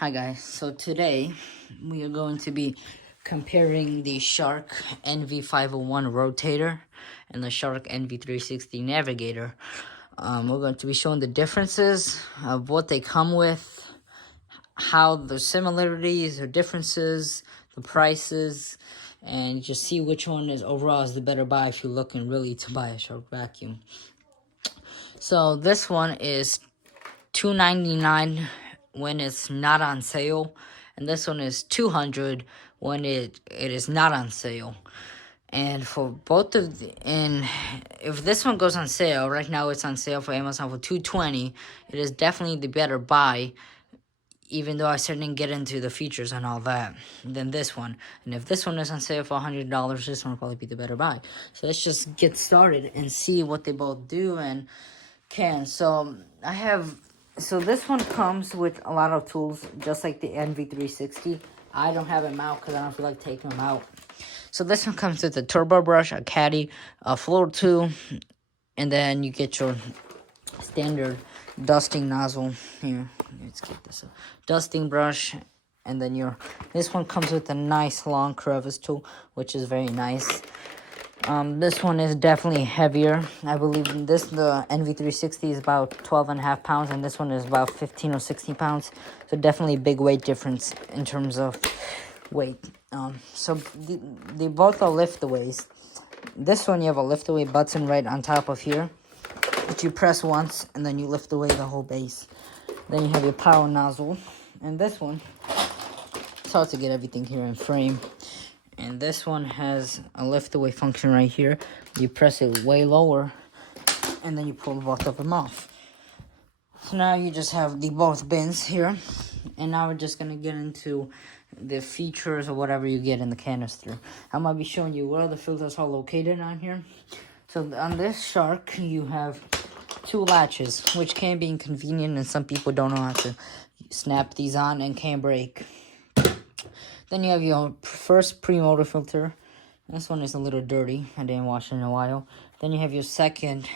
Hi guys, so today we are going to be comparing the Shark NV501 rotator and the Shark NV360 navigator. We're going to be showing the differences of what they come with, how the similarities or differences, the prices, and just see which one is overall is the better buy if you're looking really to buy a Shark vacuum. So this one is $299 when it's not on sale, and this one is $200 when it is not on sale. And for both of and if this one goes on sale right now, it's on sale for Amazon for $220. It is definitely the better buy, even though I certainly didn't get into the features and all that, than this one. And if this one is on sale for $100, this one will probably be the better buy. So let's just get started and see what they both do and can. So this one comes with a lot of tools, just like the NV360. I don't have them out because I don't feel like taking them out. So this one comes with a turbo brush, a caddy, a floor tool, and then you get your standard dusting nozzle. Here, let's get this up. Dusting brush, and then this one comes with a nice long crevice tool, which is very nice. This one is definitely heavier. I believe the NV360 is about 12.5 pounds, and this one is about 15 or 16 pounds. So definitely a big weight difference in terms of weight. So they both are lift-aways. This one you have a lift-away button right on top of here, which you press once, and then you lift away the whole base. Then you have your power nozzle, and this one, it's hard to get everything here in frame. And this one has a lift-away function right here. You press it way lower, and then you pull both of them off. So now you just have the both bins here. And now we're just going to get into the features or whatever you get in the canister. I'm going to be showing you where the filters are located on here. So on this Shark, you have two latches, which can be inconvenient, and some people don't know how to snap these on and can break. Then you have your first pre-motor filter. This one is a little dirty. I didn't wash it in a while. Then you have your second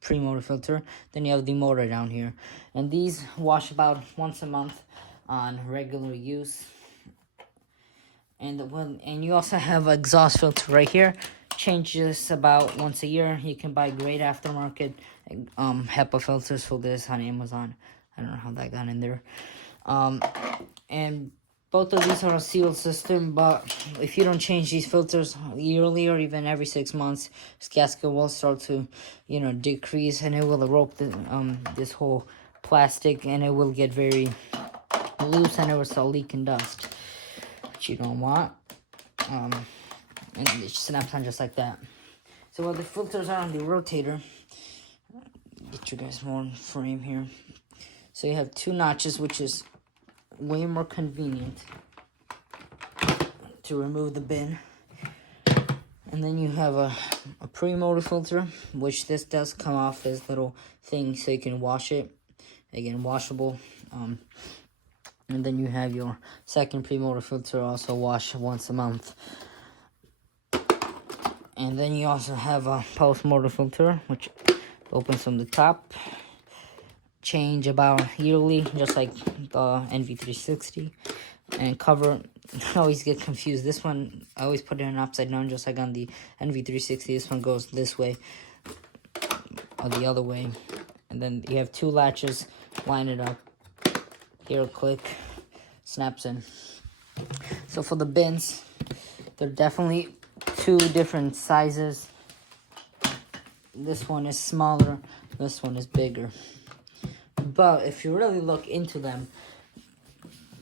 pre-motor filter. Then you have the motor down here. And these wash about once a month on regular use. And you also have an exhaust filter right here. Change this about once a year. You can buy great aftermarket HEPA filters for this on Amazon. I don't know how that got in there. And both of these are a sealed system, but if you don't change these filters yearly or even every 6 months, this gasket will start to, decrease, and it will erode this whole plastic, and it will get very loose, and it will start leaking dust, which you don't want. And it snaps on just like that. So while the filters are on the rotator, get you guys more in frame here. So you have two notches, which is way more convenient to remove the bin. And then you have a pre-motor filter, which this does come off this little thing so you can wash it. Again, washable. And then you have your second pre-motor filter, also wash once a month. And then you also have a post-motor filter, which opens from the top. Change about yearly, just like the NV360. And cover, I always get confused. This one, I always put it in upside down, just like on the NV360. This one goes this way, or the other way. And then you have two latches, line it up. Here, click, snaps in. So for the bins, they're definitely two different sizes. This one is smaller, this one is bigger. But if you really look into them,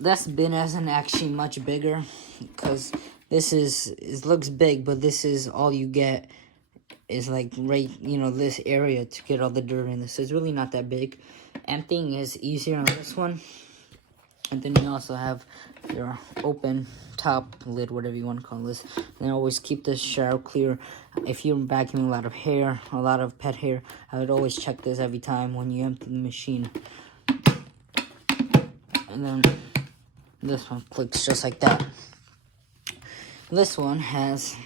this bin isn't actually much bigger, because it looks big, but this is all you get is like right, this area to get all the dirt in this. So it's really not that big. Emptying is easier on this one. And then you also have your open top lid, whatever you want to call this. And always keep this shower clear. If you're vacuuming a lot of hair, a lot of pet hair, I would always check this every time when you empty the machine. And then this one clicks just like that. This one has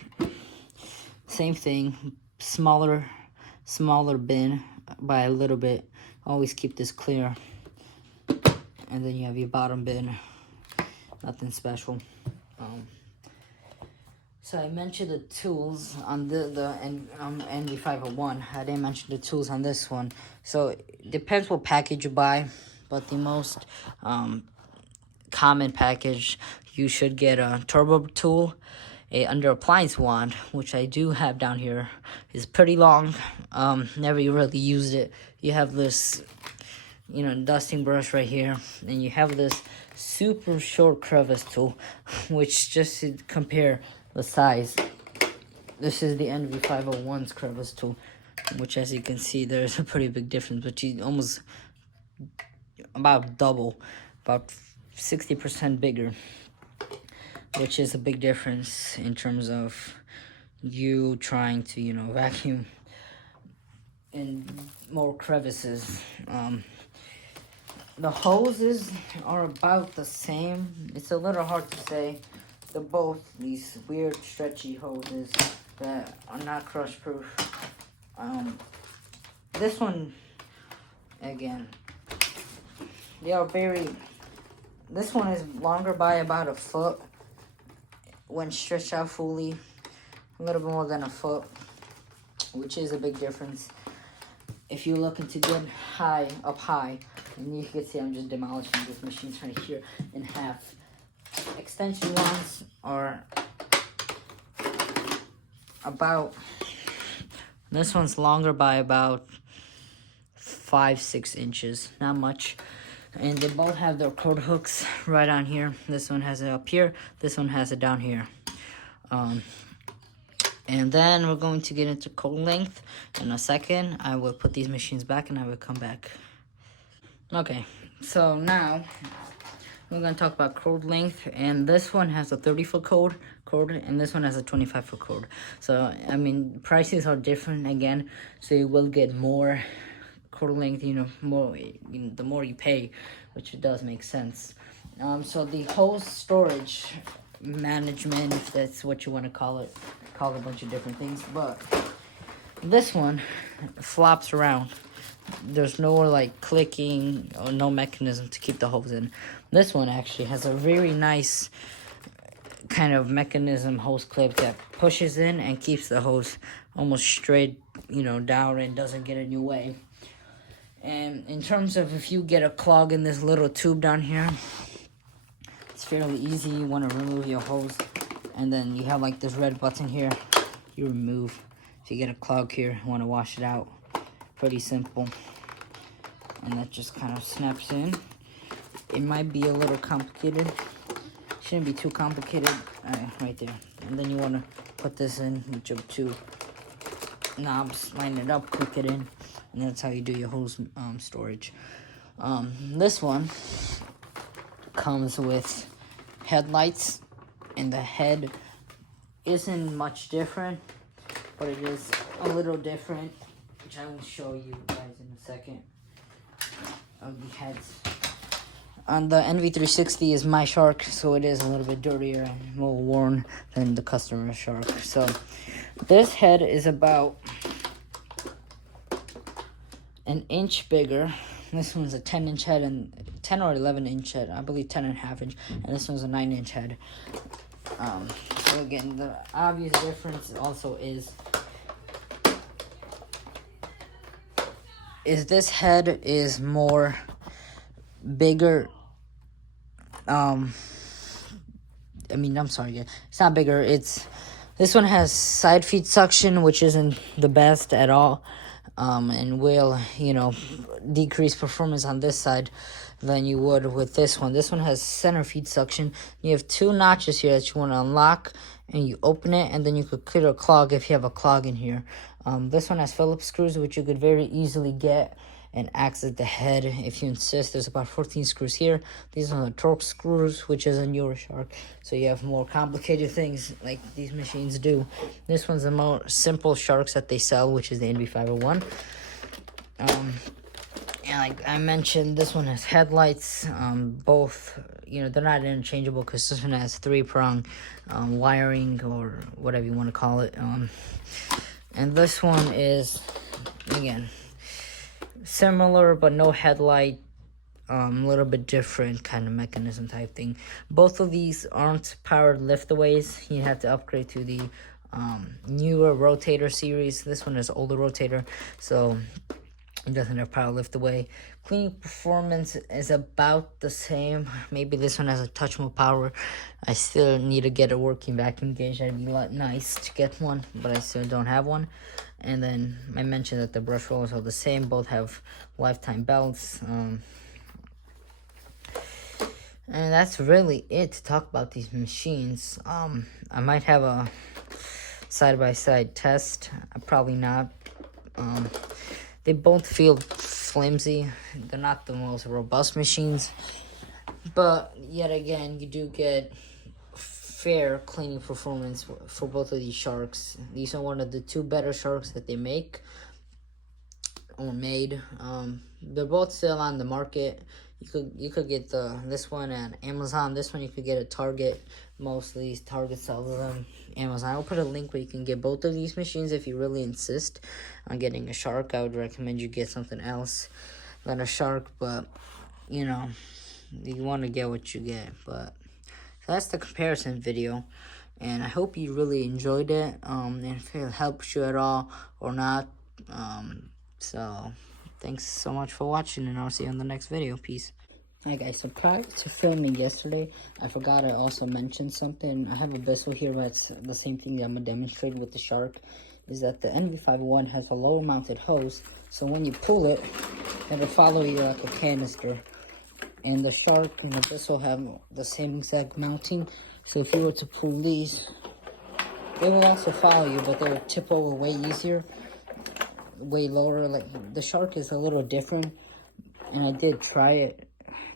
same thing, smaller bin by a little bit. Always keep this clear. and then you have your bottom bin. Nothing special. So I mentioned the tools on the NV501. I didn't mention the tools on this one. So it depends what package you buy, but the most common package, you should get a turbo tool, a under appliance wand, which I do have down here. It's pretty long. Never really used it. You have this, you know, dusting brush right here, and you have this super short crevice tool, which just to compare the size, this is the NV501's crevice tool, which as you can see there's a pretty big difference, but you almost about double, about 60% bigger, which is a big difference in terms of you trying to, you know, vacuum in more crevices. The hoses are about the same. It's a little hard to say. They're both these weird stretchy hoses that are not crush proof. This one, again, they are very, this one is longer by about a foot when stretched out fully, a little bit more than a foot, which is a big difference. If you're looking to get high, up high, and you can see I'm just demolishing this machine right here in half. Extension ones are about, this one's longer by about 5-6 inches, not much. And they both have their cord hooks right on here. This one has it up here, this one has it down here. And then we're going to get into cord length in a second. I will put these machines back and I will come back. Okay, so now we're going to talk about cord length, and this one has a 30-foot cord, and this one has a 25-foot cord. So, I mean, prices are different again, so you will get more cord length, you know, more, you know, the more you pay, which it does make sense. So the hose storage management, if that's what you want to call it a bunch of different things, but this one flops around. There's no like clicking or no mechanism to keep the hose in. This one actually has a very nice kind of mechanism hose clip that pushes in and keeps the hose almost straight, you know, down and doesn't get in your way. And in terms of if you get a clog in this little tube down here, it's fairly easy. You want to remove your hose, and then you have like this red button here. You remove. If you get a clog here, you want to wash it out. Pretty simple. And that just kind of snaps in. It might be a little complicated. Shouldn't be too complicated. Right there. And then you want to put this in with your two knobs, line it up, click it in, and that's how you do your hose storage. This one comes with headlights, and the head isn't much different, but it is a little different, which I will show you guys in a second, of the heads. On the NV360 is my Shark, so it is a little bit dirtier and more worn than the customer Shark. So this head is about an inch bigger. This one's a 10-inch head and 10 or 11-inch head. I believe 10.5 inch, and this one's a 9-inch head. So again, the obvious difference also is this head is more bigger. I'm sorry, it's not bigger. This one has side feed suction, which isn't the best at all, and will, you know, decrease performance on this side than you would with this one. This one has center feed suction. You have two notches here that you want to unlock, and you open it, and then you could clear a clog if you have a clog in here. This one has Phillips screws, which you could very easily get and acts as the head if you insist. There's about 14 screws here. These are the Torx screws, which is a newer Shark, so you have more complicated things like these machines do. This one's the more simple Sharks that they sell, which is the NV501. And like I mentioned, this one has headlights. Both, you know, they're not interchangeable because this one has 3-prong wiring, or whatever you want to call it. And this one is, again, similar but no headlight, A little bit different kind of mechanism type thing. Both of these aren't powered liftaways. You have to upgrade to the newer rotator series. This one is older rotator, so it doesn't have power lift away. Cleaning performance is about the same. Maybe this one has a touch more power. I still need to get a working vacuum gauge. That'd be a lot nice to get one, but I still don't have one. And then I mentioned that the brush rollers are the same. Both have lifetime belts. And that's really it to talk about these machines. I might have a side-by-side test. Probably not. They both feel flimsy. They're not the most robust machines. But yet again, you do get fair cleaning performance for both of these sharks. These are one of the 2 better sharks that they make or made. They're both still on the market. You could get this one at Amazon. This one you could get at Target. Most of these Target sells them. Amazon. I'll put a link where you can get both of these machines if you really insist on getting a shark. I would recommend you get something else than a shark, but you know, you want to get what you get. But so that's the comparison video, and I hope you really enjoyed it. And if it helps you at all or not. So thanks so much for watching, and I'll see you on the next video. Peace. Hi guys, so prior to filming yesterday, I forgot I also mentioned something. I have a Bissell here, but it's the same thing that I'm going to demonstrate with the shark. Is that the NV501 has a lower mounted hose, so when you pull it, it'll follow you like a canister. And the shark and the Bissell have the same exact mounting, so if you were to pull these, they will also follow you, but they'll tip over way easier, way lower. Like the shark is a little different, and I did try it.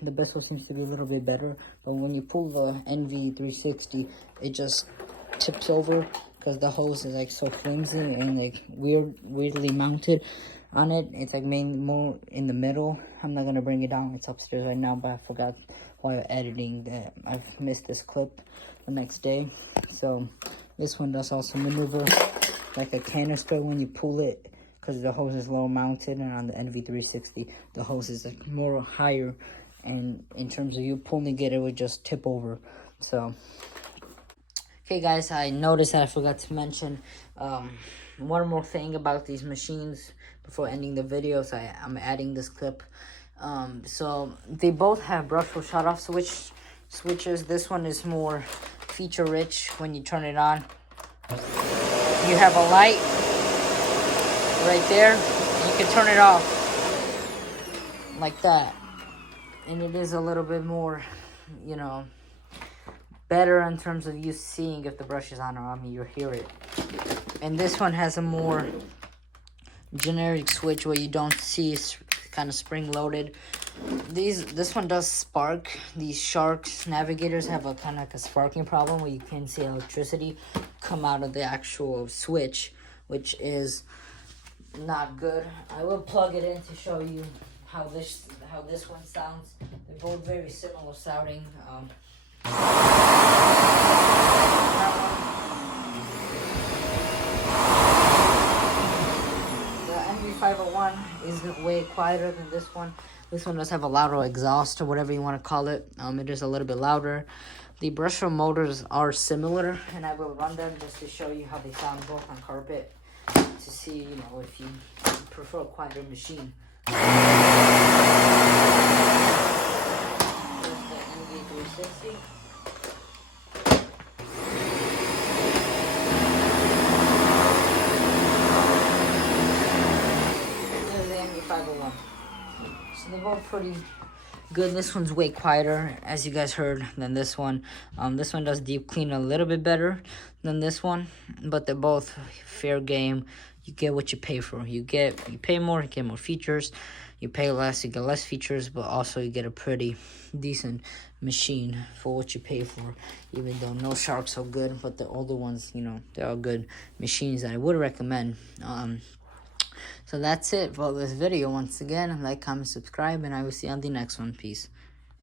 The Bissell seems to be a little bit better, but when you pull the NV360, it just tips over because the hose is like so flimsy and like weirdly mounted on it. It's like mainly more in the middle. I'm not gonna bring it down. It's upstairs right now, but I forgot while editing that I've missed this clip the next day. So this one does also maneuver like a canister when you pull it, because the hose is low mounted, and on the NV360 the hose is like more higher, and in terms of you pulling it, it would just tip over. So okay guys, I noticed that I forgot to mention one more thing about these machines before ending the video, so I'm adding this clip. So they both have brushless shut-off switches. This one is more feature rich. When you turn it on, you have a light right there. You can turn it off like that, and it is a little bit more, you know, better in terms of you seeing if the brush is on or off. You hear it. And this one has a more generic switch where you don't see, it's kind of spring loaded. This one does spark. These Sharks Navigators have a kind of like a sparking problem where you can see electricity come out of the actual switch, which is not good. I will plug it in to show you how this one sounds. They're both very similar sounding. The NV501 is way quieter than this one. This one does have a louder exhaust, or whatever you want to call it. It is a little bit louder. The brushless motors are similar, and I will run them just to show you how they sound both on carpet, to see, you know, if you prefer a quieter machine. Here's the NV360. Here's the NV501. So they're both pretty good. This one's way quieter, as you guys heard, than this one. This one does deep clean a little bit better than this one, but they're both fair game. You get what you pay for. You pay more, you get more features. You pay less, you get less features, but also you get a pretty decent machine for what you pay for. Even though no Sharks are good, but the older ones, you know, they are good machines that I would recommend. So that's it for this video. Once again, like, comment, subscribe, and I will see you on the next one. Peace.